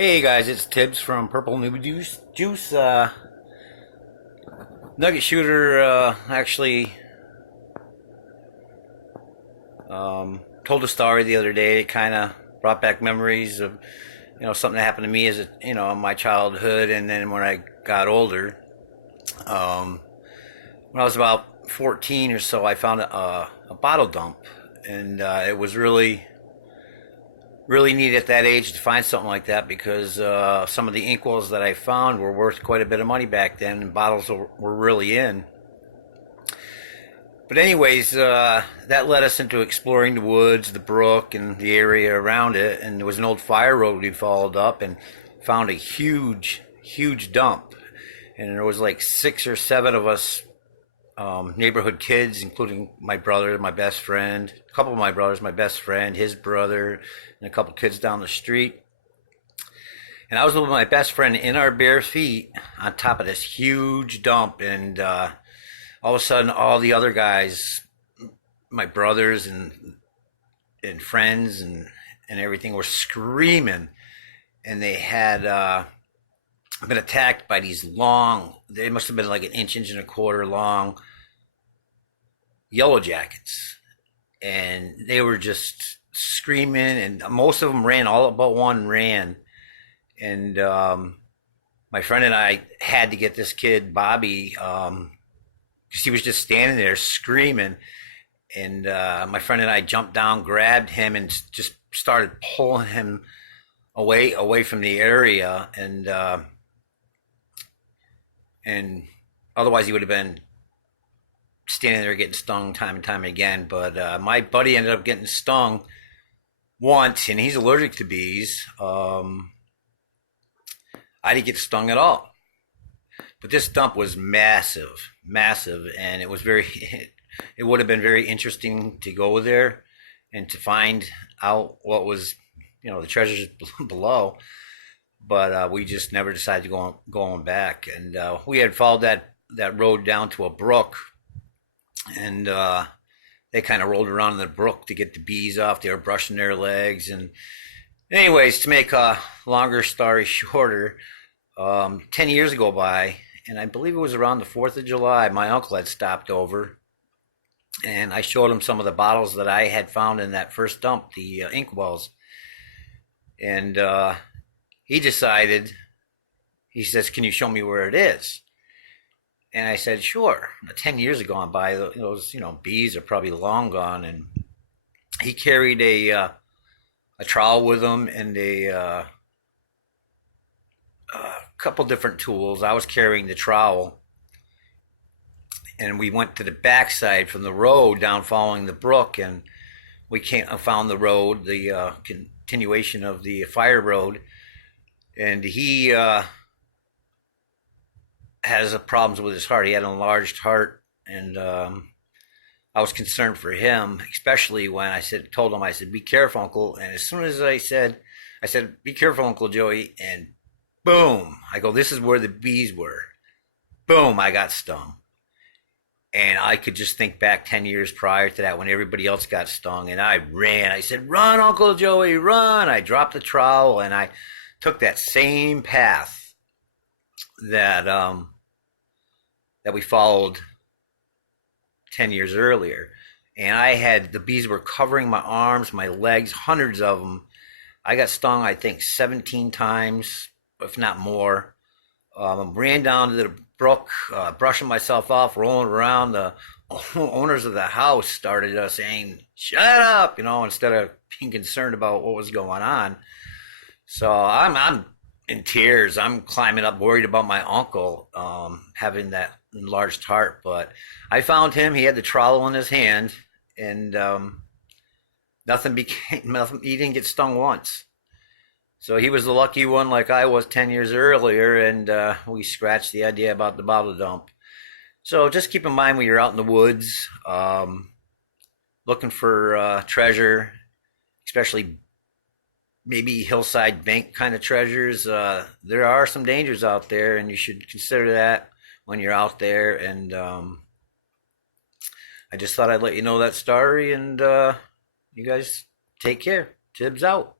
Hey guys, it's Tibbs from Purple Noob Juice. Nugget Shooter actually told a story the other day. It kind of brought back memories of something that happened to me as in my childhood, and then when I got older. Um, when I was about 14 or so, I found a bottle dump, and it was really neat at that age to find something like that because some of the inkwells that I found were worth quite a bit of money back then, and bottles were really in. But anyways, that led us into exploring the woods, the brook, and the area around it. And there was an old fire road we followed up and found a huge dump. And there was like 6 or 7 of us neighborhood kids, including my brother, my best friend, a couple of my brothers, my best friend, his brother, and a couple kids down the street. And I was with my best friend in our bare feet on top of this huge dump. And all of a sudden, all the other guys, my brothers and friends and everything, were screaming. And they had been attacked by these long, they must have been like an inch and a quarter long yellow jackets. And they were just screaming, and most of them ran, all but one ran. And my friend and I had to get this kid, Bobby, because he was just standing there screaming. And my friend and I jumped down, grabbed him, and just started pulling him away from the area. And otherwise he would have been standing there getting stung time and time again. But my buddy ended up getting stung once, and he's allergic to bees. I didn't get stung at all. But this dump was massive, and it was it would have been very interesting to go there and to find out what was, the treasures below. But we just never decided to go on back. And we had followed that road down to a brook, and they kind of rolled around in the brook to get the bees off. They were brushing their legs. And anyways, to make a longer story shorter, 10 years go by, and I believe it was around the 4th of July, my uncle had stopped over, and I showed him some of the bottles that I had found in that first dump, the inkwells. And he decided, he says, "Can you show me where it is?" And I said, "Sure." 10 years had gone by, those, bees are probably long gone. And he carried a trowel with him and a couple different tools. I was carrying the trowel, and we went to the backside from the road down following the brook, and we found the road, the continuation of the fire road. And he has problems with his heart. He had an enlarged heart, and I was concerned for him, especially when told him, I said, "Be careful, Uncle." And as soon as I said, "Be careful, Uncle Joey," and boom, I go, "This is where the bees were." Boom, I got stung. And I could just think back 10 years prior to that when everybody else got stung, and I ran. I said, "Run, Uncle Joey, run." I dropped the trowel, and I took that same path that we followed 10 years earlier. And the bees were covering my arms, my legs, hundreds of them. I got stung, I think, 17 times, if not more. Ran down to the brook, brushing myself off, rolling around. The owners of the house started saying, "Shut up," instead of being concerned about what was going on. So I'm in tears. I'm climbing up, worried about my uncle having that enlarged heart. But I found him. He had the trowel in his hand, and nothing. He didn't get stung once. So he was the lucky one, like I was 10 years earlier, and we scratched the idea about the bottle dump. So just keep in mind when you're out in the woods, looking for treasure, especially maybe hillside bank kind of treasures. There are some dangers out there, and you should consider that when you're out there. And I just thought I'd let you know that story, and you guys take care. Tibbs out.